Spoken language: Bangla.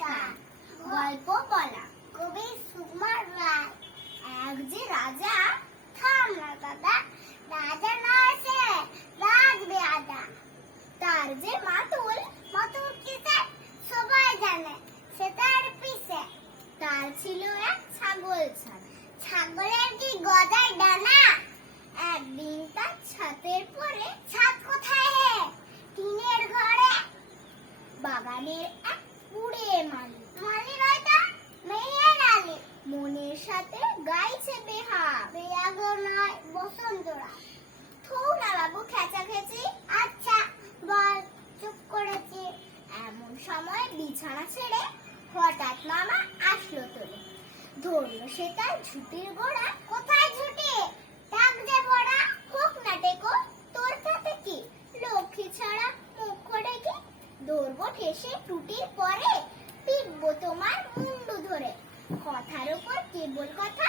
নমস্কার। গল্প বলা কবি সুকুমার রায়। এক যে রাজা, থাম না দাদা, রাজা নয় সে রাজবেয়াদা। তার যে মাতুল, মাতুল কি সে সবাই জানে, সে তার পিছে। তার ছিল এক ছাগল ছানা, ছাগলের কি গজায় ডানা। একদিন তার ছাদের পরে, ছাদ কোথায় হে? টিনের ঘরে। বাগানের এক কুড়ে মালি, মালি নয় তা মেয়ে নালি, মনের সাথে গাইছে বেহা, বেয়াগো নয় বসন্তরা। থু না বাবু খেচাখেচি, আচ্ছা বল, চুপ করেছি। এমন সময় বিছানা ছেড়ে হঠাৎ মামা আসলো তোলে। ধরলো সে তার ঝুটির গোড়া। কোথায় ঝুটি? ডাক যে ভরা, হোক না টেকো, তোর তাতে কি? লক্ষ্মী ছাড়া মুখ ডেকে ধরবো ঠেসে টুটির পরে, পিটবো তোমার মুন্ডু ধরে। কথার উপর কেবল কথা,